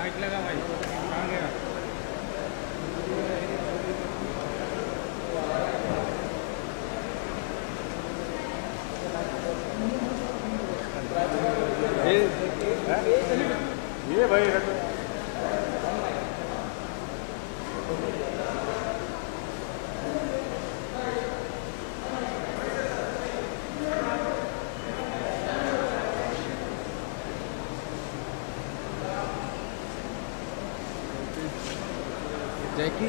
Light लगा भाई, कहाँ गया? ये भाई जैकी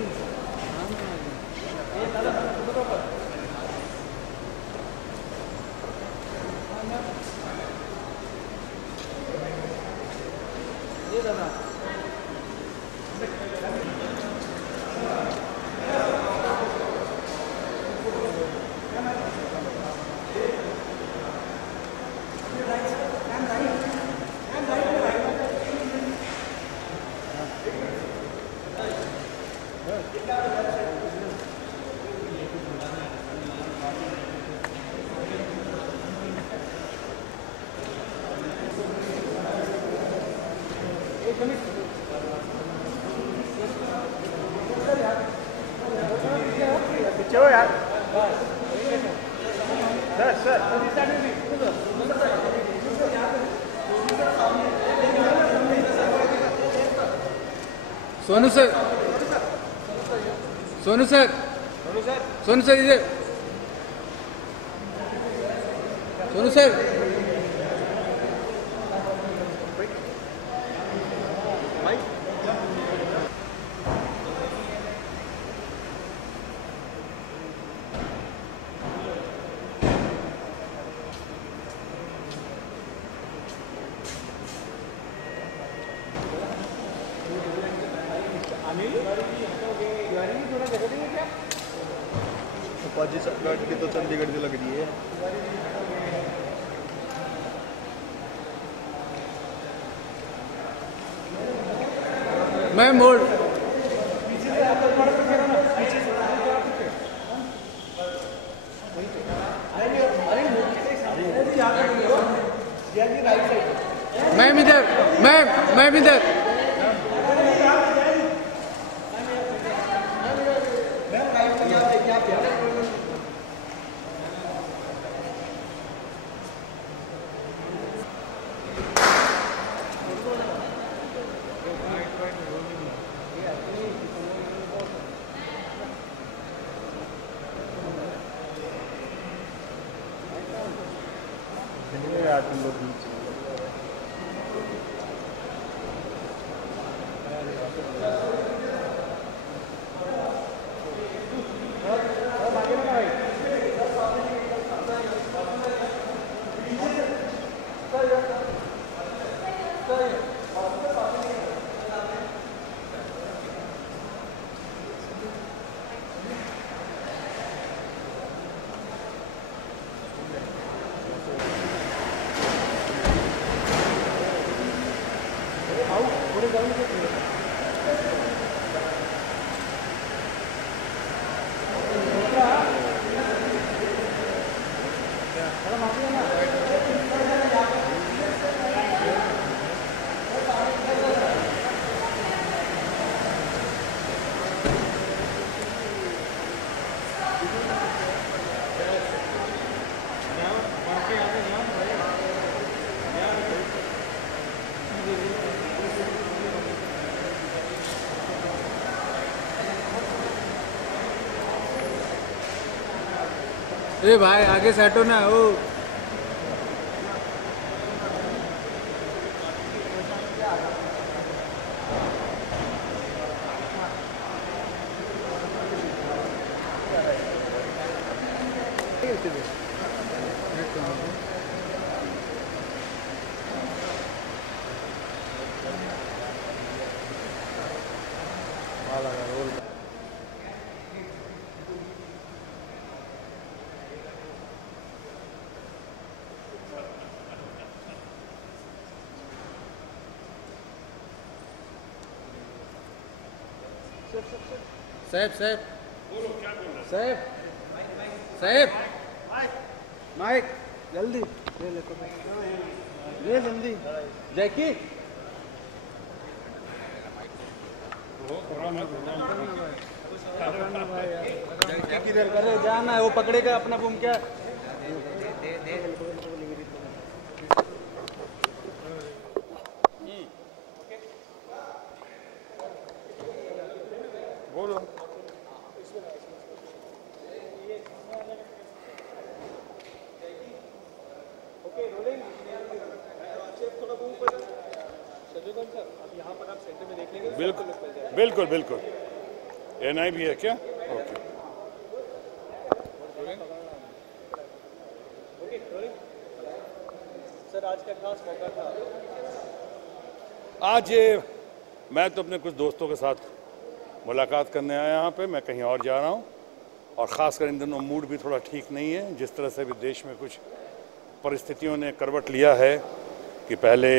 पीछे हो यार। Sir Sonu sir, Sonu sir, Sonu sir इधर, सोनू सर। फौजी गाड़ी की तो चंडीगढ़ की लग रही है। मैं मोड़ मैम इधर, मैम इधर। यार तुम लोग बीच में ए भाई आगे से हटो ना। ओ ಇಟ್ಟಿದೆ साहब साहब साहब साहब माइक जल्दी ले जल्दी जैकी किधर करे जाना है वो पकड़ेगा अपना बुम क्या बोलो बिल्कुल बिल्कुल बिल्कुल एनआई भी है क्या? ओके सर आज का खास मौका था। आज ये मैं तो अपने कुछ दोस्तों के साथ मुलाकात करने आया यहाँ पे, मैं कहीं और जा रहा हूँ और ख़ासकर इन दिनों मूड भी थोड़ा ठीक नहीं है। जिस तरह से भी देश में कुछ परिस्थितियों ने करवट लिया है कि पहले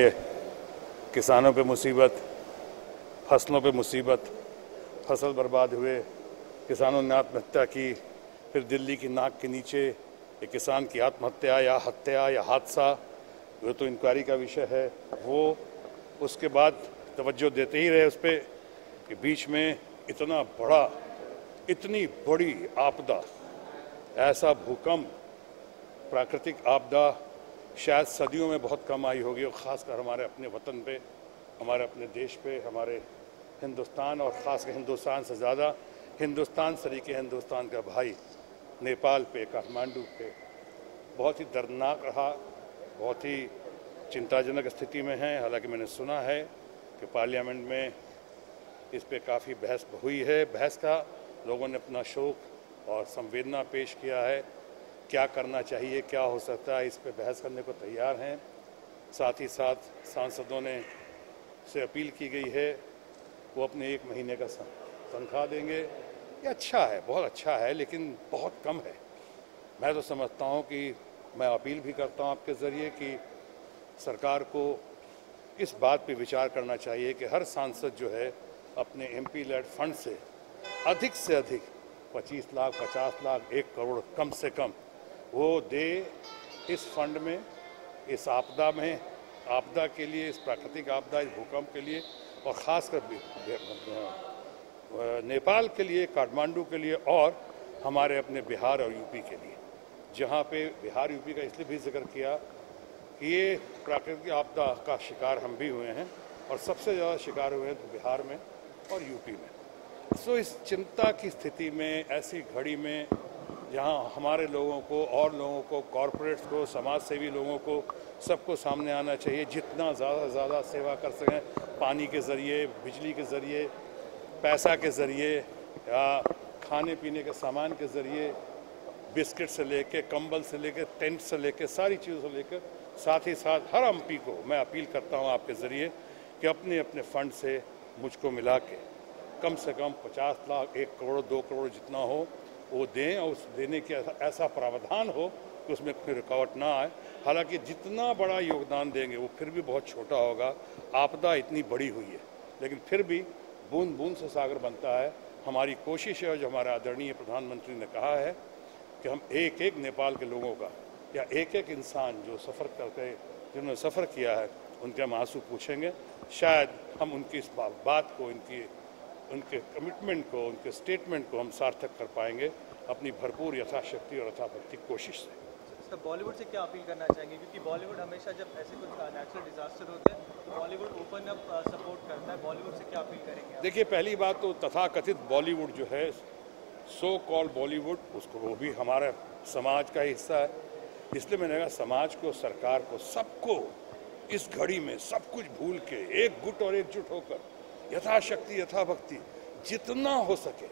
किसानों पे मुसीबत, फसलों पे मुसीबत, फसल बर्बाद हुए, किसानों ने आत्महत्या की, फिर दिल्ली की नाक के नीचे एक किसान की आत्महत्या या हत्या या हादसा, वो तो इंक्वायरी का विषय है। वो उसके बाद तवज्जो देते ही रहे उस पर कि बीच में इतना बड़ा, इतनी बड़ी आपदा, ऐसा भूकंप, प्राकृतिक आपदा शायद सदियों में बहुत कम आई होगी, और ख़ासकर हमारे अपने वतन पे, हमारे अपने देश पे, हमारे हिंदुस्तान, और ख़ासकर हिंदुस्तान से ज़्यादा हिंदुस्तान सरीके हिंदुस्तान का भाई नेपाल पे, काठमांडू पे बहुत ही दर्दनाक रहा, बहुत ही चिंताजनक स्थिति में है। हालांकि मैंने सुना है कि पार्लियामेंट में इस पे काफ़ी बहस हुई है। बहस का लोगों ने अपना शोक और संवेदना पेश किया है, क्या करना चाहिए, क्या हो सकता है, इस पे बहस करने को तैयार हैं। साथ ही साथ सांसदों ने से अपील की गई है वो अपने 1 महीने का तनख्वाह देंगे। ये अच्छा है, बहुत अच्छा है, लेकिन बहुत कम है। मैं तो समझता हूँ कि मैं अपील भी करता हूँ आपके ज़रिए कि सरकार को इस बात पे विचार करना चाहिए कि हर सांसद जो है अपने MP लेड फंड से अधिक 25 लाख, 50 लाख, 1 करोड़ कम से कम वो दे इस फंड में, इस आपदा में, आपदा के लिए, इस प्राकृतिक आपदा, इस भूकंप के लिए, और ख़ासकर नेपाल के लिए, काठमांडू के लिए, और हमारे अपने बिहार और यूपी के लिए, जहाँ पे बिहार यूपी का इसलिए भी जिक्र किया कि ये प्राकृतिक आपदा का शिकार हम भी हुए हैं, और सबसे ज़्यादा शिकार हुए हैं तो बिहार में और यूपी में। सो इस चिंता की स्थिति में, ऐसी घड़ी में जहाँ हमारे लोगों को और लोगों को, कॉरपोरेट्स को, समाज सेवी लोगों को, सबको सामने आना चाहिए, जितना ज़्यादा से ज़्यादा सेवा कर सकें, पानी के ज़रिए, बिजली के ज़रिए, पैसा के ज़रिए, या खाने पीने के सामान के ज़रिए, बिस्किट से लेके, कंबल से लेके, टेंट से लेके, सारी चीज़ों से लेकर, साथ ही साथ हर MP को मैं अपील करता हूँ आपके ज़रिए कि अपने अपने फंड से मुझको मिला के कम से कम 50 लाख, 1 करोड़, 2 करोड़ जितना हो वो दें, और उस देने के ऐसा प्रावधान हो कि उसमें कोई रुकावट ना आए। हालांकि जितना बड़ा योगदान देंगे वो फिर भी बहुत छोटा होगा। आपदा इतनी बड़ी हुई है, लेकिन फिर भी बूंद बूंद से सागर बनता है। हमारी कोशिश है, और जो हमारा आदरणीय प्रधानमंत्री ने कहा है कि हम एक एक नेपाल के लोगों का, या एक एक इंसान जो सफ़र करके, जिन्होंने सफ़र किया है, उनके हम आंसू पूछेंगे। शायद हम उनकी इस बात को, उनके कमिटमेंट को, उनके स्टेटमेंट को हम सार्थक कर पाएंगे अपनी भरपूर यथाशक्ति और यथाभक्ति कोशिश से। सर बॉलीवुड से क्या अपील करना चाहेंगे, क्योंकि बॉलीवुड हमेशा जब ऐसे कुछ नेचुरल डिजास्टर होते हैं तो बॉलीवुड ओपन अप सपोर्ट करता है, बॉलीवुड से क्या अपील करेंगे आप? देखिए, पहली बात तो तथाकथित बॉलीवुड जो है, सो कॉल बॉलीवुड, उसको वो भी हमारे समाज का हिस्सा है। इसलिए मैंने कहा समाज को, सरकार को, सबको इस घड़ी में सब कुछ भूल के एक गुट और एकजुट होकर यथाशक्ति, यथाभक्ति, जितना हो सके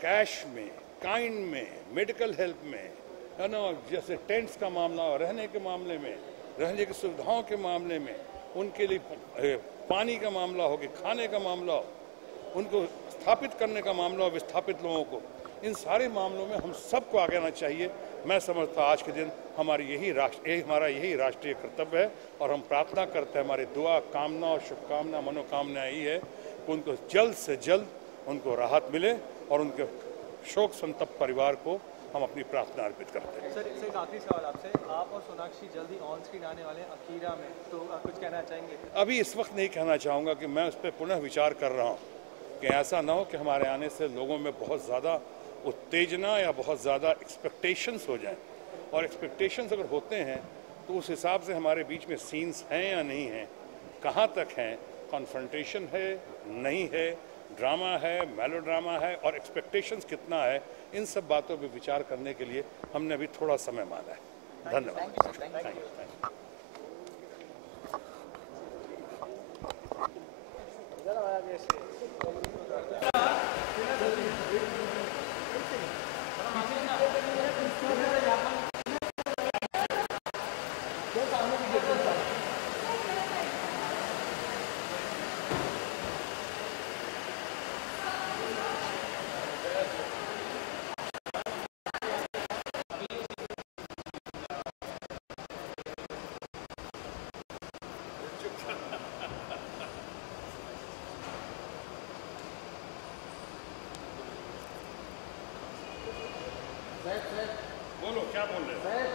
कैश में, काइंड में, मेडिकल हेल्प में, है ना, जैसे टेंट्स का मामला हो, रहने के मामले में, रहने की सुविधाओं के मामले में, उनके लिए पानी का मामला हो कि खाने का मामला हो, उनको स्थापित करने का मामला हो, विस्थापित लोगों को, इन सारे मामलों में हम सबको आगे आना चाहिए। मैं समझता आज के दिन हमारा यही राष्ट्रीय कर्तव्य है और हम प्रार्थना करते हैं, हमारी दुआ, कामना और शुभकामना, मनोकामना यही है कि उनको जल्द से जल्द उनको राहत मिले और उनके शोक संतप्त परिवार को हम अपनी प्रार्थना अर्पित करते हैं। सर एक आखिरी सवाल आपसे, आप और सोनाक्षी जल्दी ऑन स्क्रीन आने वाले हैं अखीरा में, तो आप कुछ कहना चाहेंगे? अभी इस वक्त नहीं कहना चाहूँगा कि मैं उस पर पुनः विचार कर रहा हूँ कि ऐसा ना हो कि हमारे आने से लोगों में बहुत ज़्यादा उत्तेजना या बहुत ज़्यादा एक्सपेक्टेशंस हो जाएं, और एक्सपेक्टेशंस अगर होते हैं तो उस हिसाब से हमारे बीच में सीन्स हैं या नहीं हैं, कहाँ तक हैं, कॉन्फ्रंटेशन है नहीं है, ड्रामा है, मेलोड्रामा है, और एक्सपेक्टेशंस कितना है, इन सब बातों पर विचार करने के लिए हमने अभी थोड़ा समय मांगा है। धन्यवाद। Thank you. बोलो, क्या बोल रहे हैं?